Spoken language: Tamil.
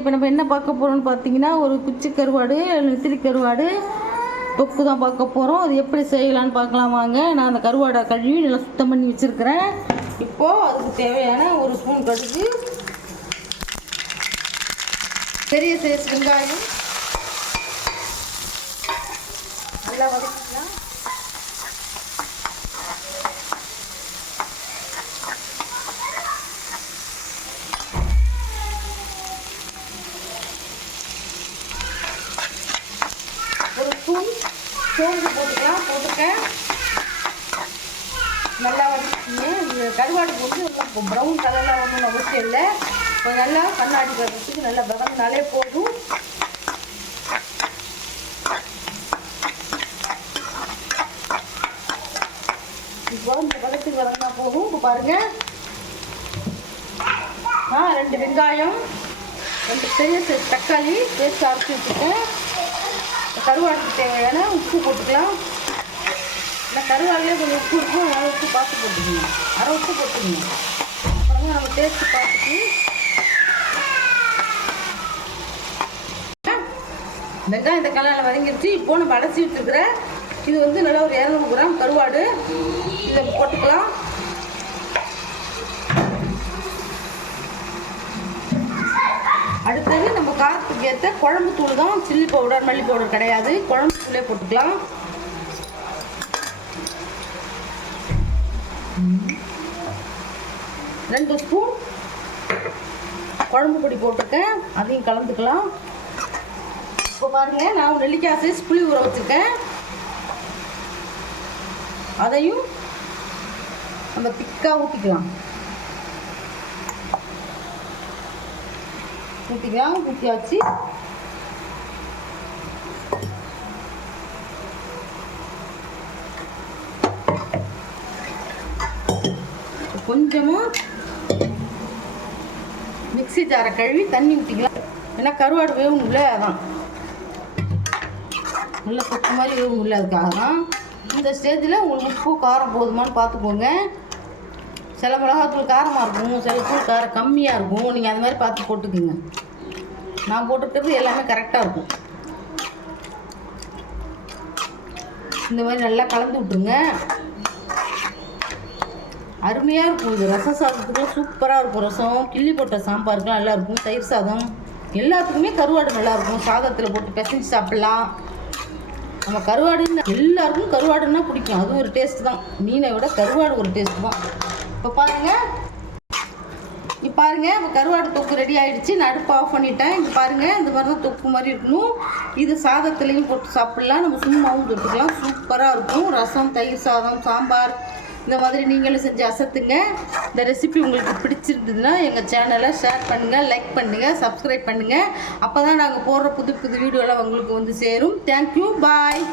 இப்போ நம்ம என்ன பார்க்க போகிறோம்னு பார்த்தீங்கன்னா ஒரு குச்சி கருவாடு நெத்திலி கருவாடு தொக்கு தான் பார்க்க போகிறோம். அது எப்படி செய்யலான்னு பார்க்கலாம் வாங்க. நான் அந்த கருவாடை கழுவி நல்லா சுத்தம் பண்ணி வச்சுருக்கிறேன். இப்போது அதுக்கு தேவையான ஒரு ஸ்பூன் கடுகு, பெரிய சைஸ் வெங்காயம் நல்லா வதக்கிக்கலாம். ஒரு ஸ்பூன் சோம்பு போட்டுருக்கேன். நல்லா வதக்கிங்க. இது கருவாடுக்கு வந்து நல்லா ப்ரௌன் கலரில் ஒன்றும் அவசியம் இல்லை. இப்போ நல்லா கண்ணாடி வதக்கிறதுக்கு நல்லா வதங்கினாலே போதும். இப்போ இந்த வதத்துக்கு வதங்கினா போதும். இப்போ பாருங்கள், 2 வெங்காயம், 2 பெரிய சைஸ் தக்காளி பேஸ்ட் அரைச்சி வச்சுருக்கேன். கருவாடுக்கு தேவையான உப்பு போட்டுக்கலாம். இந்த கருவாடுலேயே கொஞ்சம் உப்பு இருக்கும், அதனால் உப்பு பார்த்து போட்டுக்கணும். அரை உப்பு போட்டுக்கணும். அப்புறமா நம்ம டேஸ்ட்டு பார்த்துட்டு வெங்காயம் இந்த கலரில் வதங்கிடுச்சு. இப்போது நம்ம அடைச்சி வச்சுருக்கிற இது வந்து நல்லா ஒரு 200 கிராம் கருவாடு இதை போட்டுக்கலாம். அடுத்தது நம்ம காரத்துக்கு ஏற்ற குழம்பு தூள் தான், சில்லி பவுடர் மல்லி பவுடர் கிடையாது. குழம்பு தூளே போட்டுக்கலாம். ரெண்டு ஸ்பூன் குழம்பு பொடி போட்டிருக்கேன், அதையும் கலந்துக்கலாம். இப்போ பாருங்க, நான் நெல்லிக்காய் சைஸ் புளி ஊற வச்சுருக்கேன். அதையும் நம்ம திக்காக ஊற்றிக்கலாம். ஊற்றியாச்சு. கொஞ்சமாக மிக்ஸி ஜாரை கழுவி தண்ணி ஊற்றிக்கலாம். ஏன்னா கருவாடு வேகணும்ல, அதான் நல்லா கொத்து மாதிரி வேகணும்ல, அதுக்காக தான். இந்த ஸ்டேஜில் உங்களுக்கு உப்பு காரம் போதுமானு பார்த்துக்கோங்க. சில மிளகாத்தூள் காரமாக இருக்கும், சில தூள் காரம் கம்மியாக இருக்கும். நீங்கள் அது மாதிரி பார்த்து போட்டுக்குங்க. நான் போட்டுக்கிறது எல்லாமே கரெக்டாக இருக்கும். இந்த மாதிரி நல்லா கலந்து விட்டுருங்க. அருமையாக இருக்கும். இது ரசம் சாதத்துக்குலாம் சூப்பராக இருக்கும். ரசம், கிள்ளி போட்ட சாம்பாருக்குலாம் நல்லாயிருக்கும். தயிர் சாதம் எல்லாத்துக்குமே கருவாடு நல்லாயிருக்கும். சாதத்தில் போட்டு பிசைஞ்சு சாப்பிட்லாம். நம்ம கருவாடுன்னு எல்லாருக்கும் கருவாடுன்னா பிடிக்கும். அது ஒரு டேஸ்ட் தான். மீனை விட கருவாடு ஒரு டேஸ்ட் தான். இப்போ பாருங்கள், இப்போ கருவாடு தொக்கு ரெடி ஆகிடுச்சு. நான் அடுப்பு ஆஃப் பண்ணிட்டேன். இங்கே பாருங்கள், இந்த மாதிரி தான் தொக்கு மாதிரி இருக்கணும். இது சாதத்துலேயும் போட்டு சாப்பிட்லாம், நம்ம சும்மாவும் தொட்டுக்கலாம். சூப்பராக இருக்கும். ரசம், தயிர் சாதம், சாம்பார் இந்த மாதிரி நீங்களும் செஞ்சு அசத்துங்க. இந்த ரெசிபி உங்களுக்கு பிடிச்சிருந்ததுன்னா எங்கள் சேனலை ஷேர் பண்ணுங்கள், லைக் பண்ணுங்கள், சப்ஸ்கிரைப் பண்ணுங்கள். அப்போ தான் நாங்கள் போடுற புது புது வீடியோலாம் உங்களுக்கு வந்து சேரும். தேங்க்யூ, பாய்.